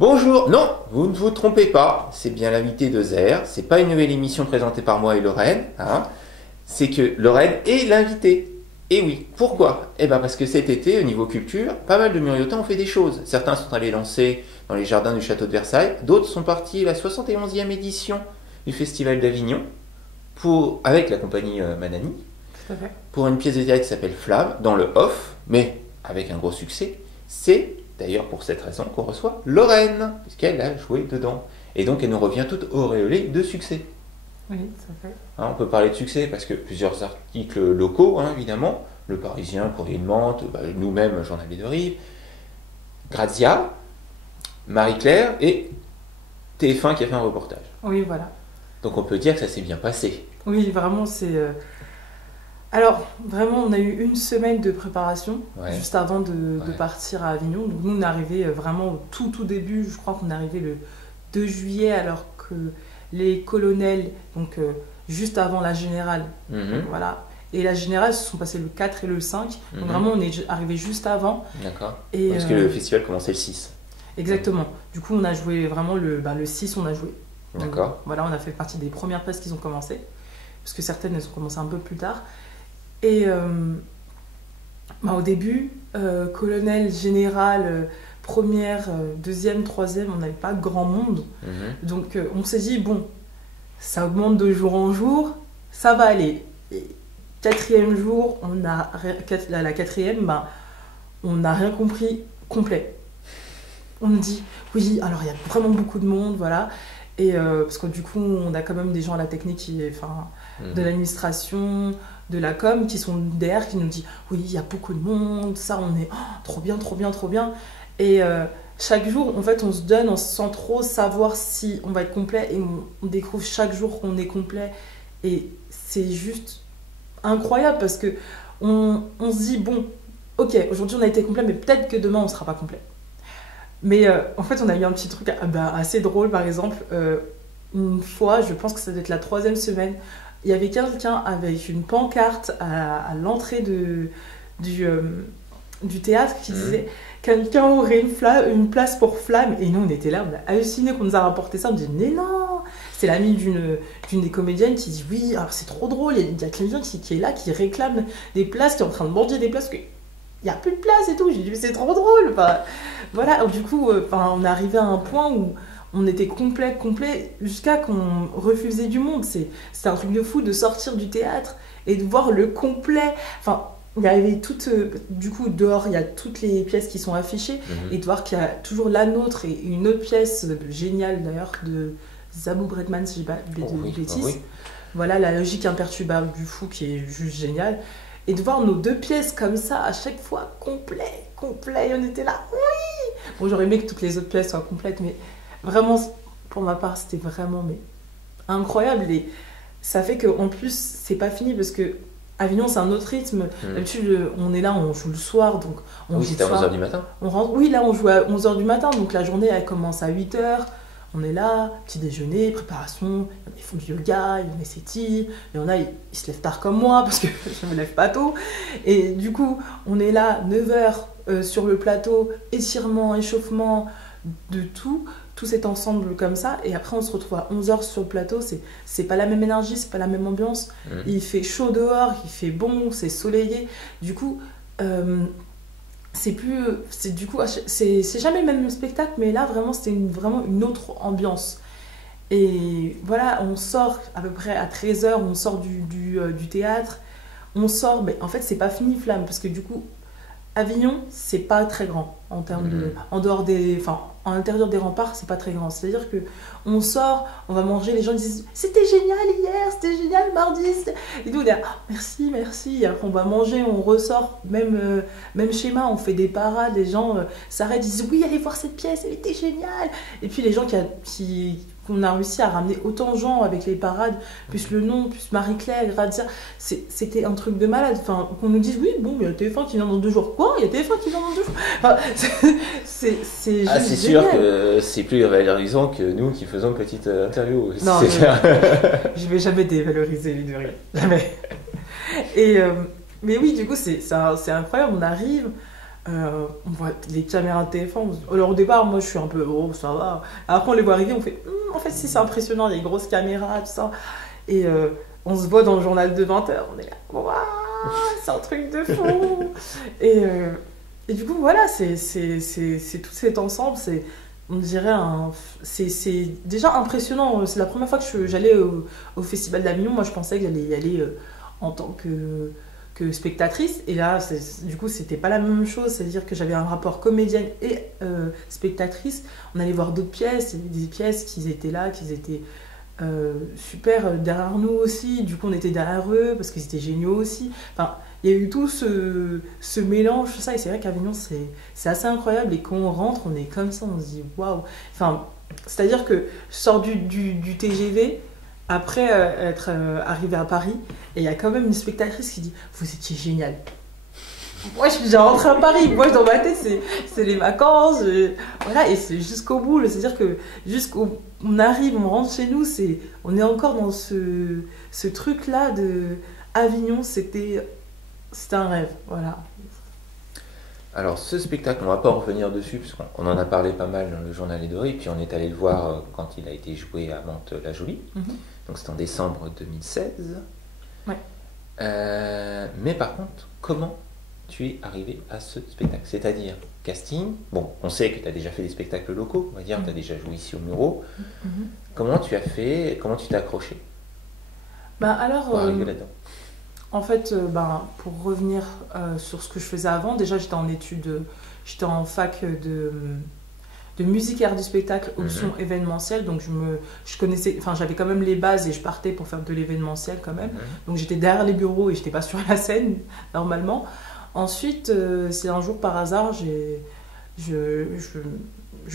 Bonjour, non, vous ne vous trompez pas, c'est bien l'invité de Zer, c'est pas une nouvelle émission présentée par moi et Lorraine, hein. C'est que Lorraine est l'invitée. Et oui, pourquoi? Eh bien parce que cet été, au niveau culture, pas mal de Muriotins ont fait des choses. Certains sont allés lancer dans les jardins du château de Versailles, d'autres sont partis à la 71e édition du Festival d'Avignon, avec la compagnie Manani, Tout à fait. pour une pièce de théâtre qui s'appelle Flamme, dans le off, mais avec un gros succès. C'est d'ailleurs pour cette raison qu'on reçoit Lorraine, puisqu'elle a joué dedans. Et donc elle nous revient toute auréolée de succès. Oui, tout à fait. Hein, on peut parler de succès parce que plusieurs articles locaux, hein, évidemment, Le Parisien, Courrier de Mantes, nous-mêmes, Journal de Rive, Grazia, Marie-Claire et TF1 qui a fait un reportage. Oui, voilà. Donc on peut dire que ça s'est bien passé. Oui, vraiment, c'est... Alors, vraiment, on a eu une semaine de préparation, Ouais. juste avant de Ouais. partir à Avignon. Donc nous, on est arrivé vraiment au tout début. Je crois qu'on est arrivé le 2 juillet, alors que les colonels, donc juste avant la générale, Mhm. voilà. Et la générale se sont passés le 4 et le 5. Donc Mhm. vraiment, on est arrivé juste avant. D'accord. Et, Parce que le festival commençait le 6. exactement. Du coup, on a joué vraiment le 6, on a joué. Donc, D'accord. voilà, on a fait partie des premières pièces qui ont commencé. Parce que certaines, elles ont commencé un peu plus tard. Et au début, colonel, général, première, deuxième, troisième, on n'avait pas grand monde. Mhm. Donc on s'est dit, bon, ça augmente de jour en jour, ça va aller. Et quatrième jour, la quatrième, on n'a rien compris complet. On nous dit, oui, alors il y a vraiment beaucoup de monde, voilà. Et parce que du coup, on a quand même des gens à la technique, de l'administration, de la com, qui sont derrière, qui nous disent, oui, il y a beaucoup de monde, ça, on est trop bien, trop bien, trop bien. Et chaque jour, en fait, on se donne, on se sent trop savoir si on va être complet, et on découvre chaque jour qu'on est complet. Et c'est juste incroyable, parce que on se dit, bon, ok, aujourd'hui on a été complet, mais peut-être que demain on sera pas complet. Mais en fait, on a eu un petit truc assez drôle, par exemple. Une fois, je pense que ça doit être la 3e semaine, il y avait quelqu'un avec une pancarte à l'entrée du théâtre qui disait quelqu'un aurait une place pour Flamme. Et nous, on était là, on a halluciné qu'on nous a rapporté ça. On dit, mais non! C'est l'ami d'une des comédiennes qui dit, oui, alors c'est trop drôle, il y a quelqu'un qui est là, qui réclame des places, qui est en train de manger des places, qu'il n'y a plus de place et tout. J'ai dit, mais c'est trop drôle! Voilà, du coup, on est arrivé à un point où on était complet, jusqu'à qu'on refusait du monde. C'est un truc de fou de sortir du théâtre et de voir le complet. Enfin, il y avait du coup, dehors, il y a toutes les pièces qui sont affichées, et de voir qu'il y a toujours la nôtre et une autre pièce géniale d'ailleurs de Zabou Bretman, si je dis pas de bêtises. Oui. Voilà, la logique imperturbable du fou qui est juste géniale. Et de voir nos 2 pièces comme ça, à chaque fois, complet, et on était là, oui! Bon, j'aurais aimé que toutes les autres pièces soient complètes, mais vraiment, pour ma part, c'était vraiment incroyable. Et ça fait qu'en plus, c'est pas fini, parce que Avignon, c'est un autre rythme. D'habitude, on est là, on joue le soir, donc on Oui, joue c'était à le soir. 11h du matin. On rentre, oui, là, on joue à 11h du matin, donc la journée, elle commence à 8h. On est là, petit déjeuner, préparation, ils font du yoga, il y en a s'étirent, il y en a, ils se lèvent tard comme moi, parce que je me lève pas tôt. Et du coup, on est là, 9h sur le plateau, étirement, échauffement, de tout cet ensemble comme ça. Et après, on se retrouve à 11h sur le plateau, c'est pas la même énergie, c'est pas la même ambiance. Il fait chaud dehors, il fait bon, c'est soleillé. Du coup, c'est jamais le même spectacle, mais là vraiment c'était vraiment une autre ambiance. Et voilà, on sort à peu près à 13h, on sort du théâtre, on sort, mais en fait c'est pas fini Flamme, parce que du coup Avignon c'est pas très grand en termes en l'intérieur des remparts, c'est pas très grand. C'est-à-dire que on sort, on va manger, les gens disent c'était génial hier, c'était génial mardi, et nous on est là, merci, et après on va manger, on ressort, même schéma, on fait des parades, les gens s'arrêtent, disent oui, allez voir cette pièce, elle était géniale. Et puis les gens qu'on a réussi à ramener autant de gens avec les parades, plus le nom, plus Marie-Claire, Grazia, c'était un truc de malade. Enfin, qu'on nous dise oui, bon, il y a TF1 qui vient dans 2 jours. Quoi? Il y a TF1 qui vient dans 2 jours? Enfin, c'est C'est sûr que c'est plus valorisant que nous qui faisons une petite interview. Non, je vais jamais dévaloriser Ludovic. Jamais. Et, mais oui, du coup, c'est incroyable. On arrive, On voit les caméras de téléphone. Alors au départ, moi je suis un peu, oh ça va. Après on les voit arriver, on fait, en fait si c'est impressionnant, les grosses caméras, tout ça. Et on se voit dans le journal de 20h, on est là, waouh, c'est un truc de fou. Et du coup voilà, c'est tout cet ensemble, on dirait c'est déjà impressionnant. C'est la première fois que j'allais au Festival d'Avignon. Moi je pensais que j'allais y aller en tant que spectatrice, et là du coup c'était pas la même chose, c'est-à-dire que j'avais un rapport comédienne et spectatrice. On allait voir d'autres pièces, des pièces qui étaient là, qui étaient super derrière nous aussi, du coup on était derrière eux parce qu'ils étaient géniaux aussi. Enfin, il y a eu tout ce mélange, tout ça, et c'est vrai qu'Avignon c'est assez incroyable, et quand on rentre on est comme ça, on se dit waouh. Enfin, c'est-à-dire que je sors du TGV après être arrivée à Paris, et il y a quand même une spectatrice qui dit vous étiez génial. Moi je suis déjà rentrée à Paris, moi dans ma tête c'est les vacances, voilà, et c'est jusqu'au bout, c'est-à-dire que jusqu'au on arrive, on rentre chez nous, on est encore dans ce truc là de Avignon, c'était un rêve, voilà. Alors ce spectacle, on va pas en revenir dessus, puisqu'on en a parlé pas mal dans le journal Edori, puis on est allé le voir quand il a été joué à Mantes-la-Jolie. Donc c'était en décembre 2016. Ouais. Mais par contre, comment tu es arrivé à ce spectacle? C'est-à-dire, casting, bon, on sait que tu as déjà fait des spectacles locaux, on va dire, tu as déjà joué ici au Muro. Comment tu as fait, comment tu t'es accroché pour arriver là-dedans? En fait, pour revenir sur ce que je faisais avant, déjà j'étais en études, j'étais en fac de musique et art du spectacle, option événementielle, donc je connaissais, enfin j'avais quand même les bases et je partais pour faire de l'événementiel quand même. Donc j'étais derrière les bureaux et j'étais pas sur la scène normalement. Ensuite, c'est un jour par hasard, je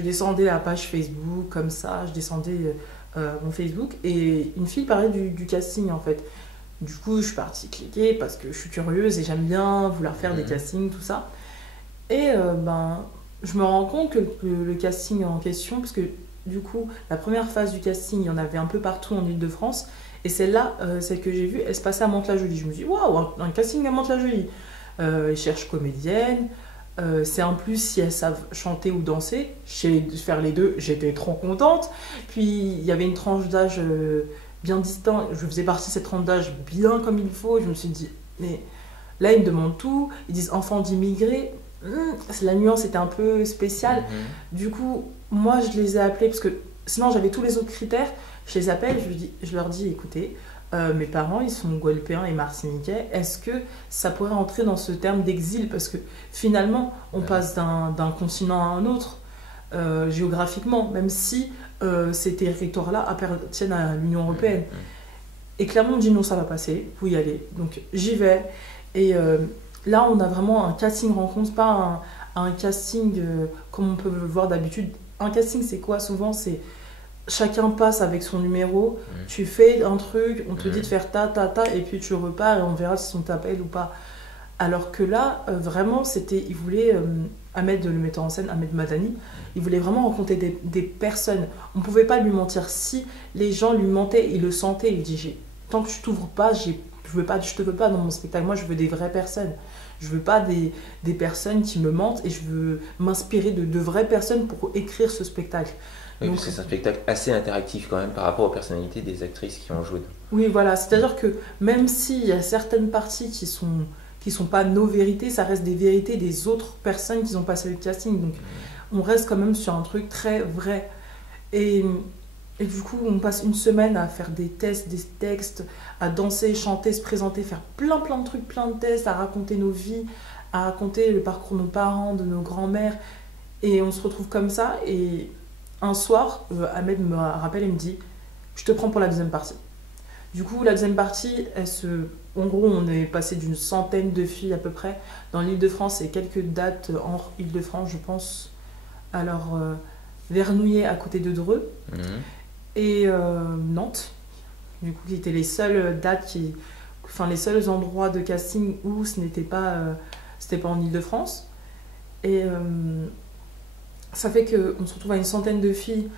descendais la page Facebook comme ça, je descendais mon Facebook, et une fille parlait du casting en fait. Du coup, je suis partie cliquer parce que je suis curieuse et j'aime bien vouloir faire des castings, tout ça. Et je me rends compte que le casting en question, parce que du coup, la première phase du casting, il y en avait un peu partout en Ile-de-France, et celle-là, celle que j'ai vue, elle se passait à Mantes-la-Jolie. Je me dis, waouh, un casting à Mantes-la-Jolie. Ils cherchent comédienne. C'est en plus si elles savent chanter ou danser. Je sais faire les deux, j'étais trop contente. Puis il y avait une tranche d'âge bien distincte. Je faisais partie de cette tranche d'âge bien comme il faut. Je me suis dit, mais là ils me demandent tout. Ils disent enfants d'immigrés. La nuance était un peu spéciale. Du coup, moi je les ai appelés parce que sinon j'avais tous les autres critères. Je les appelle, je leur dis, écoutez, mes parents ils sont guadeloupéens et martiniquais, est-ce que ça pourrait entrer dans ce terme d'exil, parce que finalement on passe d'un continent à un autre géographiquement, même si ces territoires-là appartiennent à l'Union européenne. Et clairement on me dit non, ça va passer, vous y allez. Donc j'y vais, et là on a vraiment un casting rencontre, pas un casting comme on peut le voir d'habitude. Un casting c'est quoi? Souvent c'est chacun passe avec son numéro, tu fais un truc, on te dit de faire ta, et puis tu repars et on verra si on t'appelle ou pas. Alors que là, vraiment, il voulait, Ahmed, le metteur en scène, Ahmed Madani, il voulait vraiment rencontrer des personnes. On ne pouvait pas lui mentir. Si les gens lui mentaient, il le sentait, il dit, tant que je t'ouvre pas, je te veux pas dans mon spectacle, moi je veux des vraies personnes. Je veux pas des personnes qui me mentent, et je veux m'inspirer de vraies personnes pour écrire ce spectacle. Oui, parce que c'est un spectacle assez interactif quand même par rapport aux personnalités des actrices qui ont joué. Oui, voilà, c'est-à-dire que même s'il y a certaines parties qui sont pas nos vérités, ça reste des vérités des autres personnes qui ont passé le casting. Donc on reste quand même sur un truc très vrai. Et du coup, on passe une semaine à faire des tests, des textes, à danser, chanter, se présenter, faire plein de trucs, plein de tests, à raconter nos vies, à raconter le parcours de nos parents, de nos grands-mères. Et on se retrouve comme ça, et un soir, Ahmed me rappelle et me dit « Je te prends pour la deuxième partie ». Du coup, la deuxième partie, en gros, on est passé d'une centaine de filles à peu près dans l'Île-de-France et quelques dates hors Île-de-France, je pense. Alors, Vernouillet à côté de Dreux et Nantes, du coup, qui étaient les seules dates, les seuls endroits de casting où c'était pas en Île-de-France. Et ça fait qu'on se retrouve à une centaine de filles,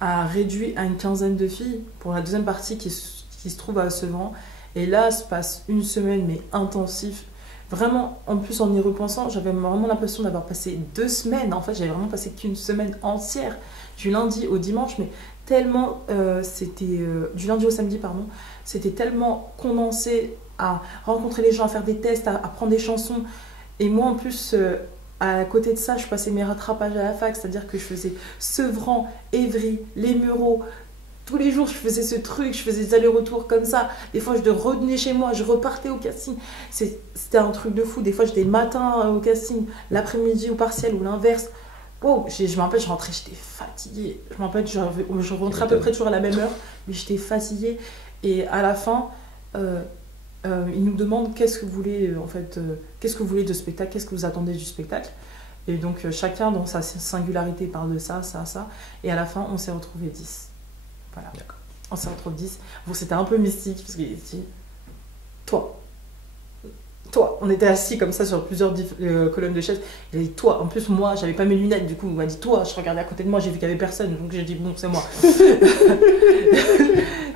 à réduire à une quinzaine de filles pour la deuxième partie qui se trouve à Sevran. Et là se passe une semaine, mais intensif. Vraiment, en plus en y repensant, j'avais vraiment l'impression d'avoir passé 2 semaines. En fait, j'avais vraiment passé qu'une semaine entière, du lundi au dimanche, mais tellement c'était du lundi au samedi, pardon, c'était tellement condensé à rencontrer les gens, à faire des tests, à apprendre des chansons. Et moi, en plus, à côté de ça, je passais mes rattrapages à la fac, c'est-à-dire que je faisais Sevran, Évry, les Mureaux. Tous les jours, je faisais ce truc, je faisais des allers-retours comme ça. Des fois, je revenais chez moi, je repartais au casting. C'était un truc de fou. Des fois, j'étais le matin au casting, l'après-midi au partiel ou l'inverse. Oh, je me rappelle, je rentrais, j'étais fatiguée. Je me rappelle, je rentrais à peu près toujours à la même heure, mais j'étais fatiguée. Et à la fin, ils nous demandent qu'est-ce que vous voulez, qu'est-ce que vous voulez de spectacle, qu'est-ce que vous attendez du spectacle. Et donc, chacun dans sa singularité parle de ça, ça, ça. Et à la fin, on s'est retrouvés 10. Voilà. On s'est retrouvés 10. Bon, c'était un peu mystique, parce qu'il dit toi. On était assis comme ça sur plusieurs colonnes de chaises. Il a dit toi. En plus, moi, j'avais pas mes lunettes, du coup, il m'a dit toi. Je regardais à côté de moi, j'ai vu qu'il y avait personne, donc j'ai dit bon, c'est moi.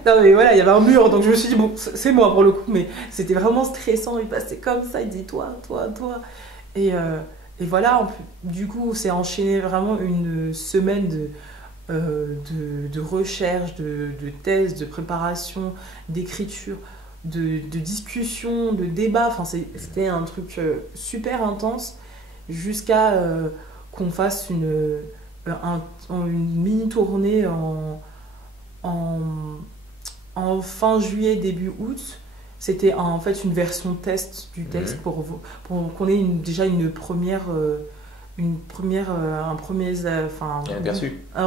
Non, mais voilà, il y avait un mur, donc je me suis dit bon, c'est moi pour le coup, mais c'était vraiment stressant. Il passait comme ça, il dit toi. Et voilà, du coup, c'est enchaîné vraiment une semaine de recherche, de thèse, de préparation, d'écriture, de discussion, de débat. Enfin, c'était un truc super intense jusqu'à qu'on fasse une mini tournée en fin juillet, début août. C'était en fait une version test du texte pour qu'on ait déjà un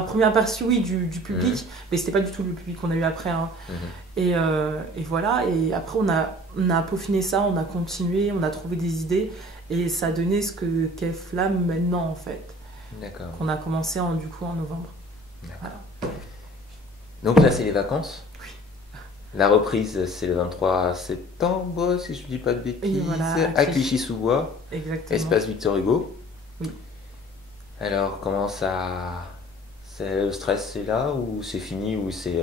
premier aperçu, oui, du public, mais c'était pas du tout le public qu'on a eu après, hein. Et voilà, et après on a peaufiné ça, on a continué, on a trouvé des idées, et ça a donné ce qu'est Flamme maintenant, en fait. D'accord. Qu'on a commencé du coup en novembre. Voilà. Donc là, c'est les vacances. Oui. La reprise, c'est le 23 septembre, si je ne dis pas de bêtises, voilà, à Clichy-sous-Bois. Exactement. Espace Victor Hugo. Oui. Alors, comment ça... Le stress, c'est là ou c'est fini ou c'est...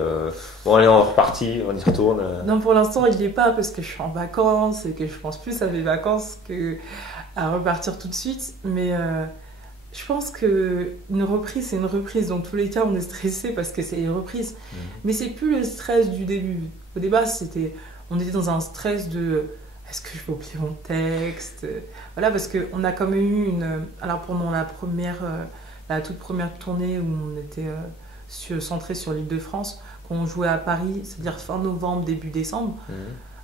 Bon, allez, on est reparti, on y retourne. Non, pour l'instant, il n'y est pas parce que je suis en vacances et que je pense plus à mes vacances qu'à repartir tout de suite. Mais je pense qu'une reprise, c'est une reprise. Dans tous les cas, on est stressé parce que c'est une reprise. Mais c'est plus le stress du début. Au début, on était dans un stress de... Est-ce que je vais oublier mon texte? Voilà, parce qu'on a quand même eu alors pendant la toute première tournée où on était centré sur l'Île-de-France, quand on jouait à Paris, c'est-à-dire fin novembre, début décembre,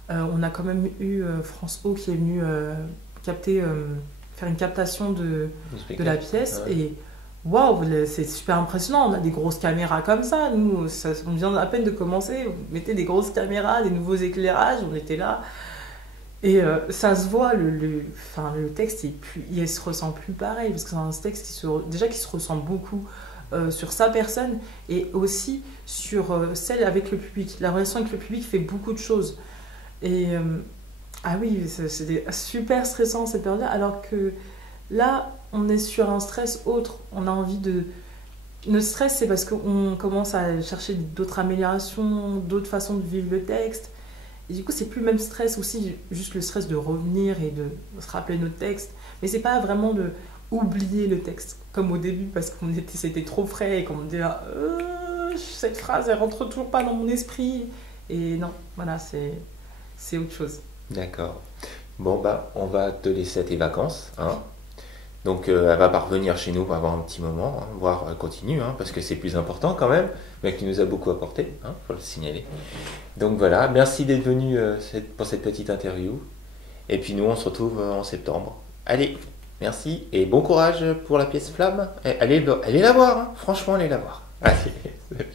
on a quand même eu France O qui est venu faire une captation de la pièce. Ouais. Et waouh, c'est super impressionnant. On a des grosses caméras comme ça. Nous, on vient à peine de commencer. On mettait des grosses caméras, des nouveaux éclairages, on était là. Et ça se voit, le texte, il se ressent plus pareil, parce que c'est un texte qui se ressent beaucoup sur sa personne et aussi sur celle avec le public. La relation avec le public fait beaucoup de choses. Et ah oui, c'était super stressant cette période-là, alors que là, on est sur un stress autre. On a envie de... Notre stress, c'est parce qu'on commence à chercher d'autres améliorations, d'autres façons de vivre le texte. Et du coup, c'est plus le même stress aussi, juste le stress de revenir et de se rappeler notre texte. Mais c'est pas vraiment de oublier le texte, comme au début, parce que c'était trop frais et qu'on me disait cette phrase, elle rentre toujours pas dans mon esprit. Et non, voilà, c'est autre chose. D'accord. Bon, on va te laisser à tes vacances, hein. Donc, elle va pas revenir chez nous pour avoir un petit moment, hein, voire continue, hein, parce que c'est plus important quand même, mais qui nous a beaucoup apporté, hein, faut le signaler. Donc voilà, merci d'être venu pour cette petite interview. Et puis nous, on se retrouve en septembre. Allez, merci et bon courage pour la pièce Flamme. Allez la voir, hein, franchement, allez la voir. Allez.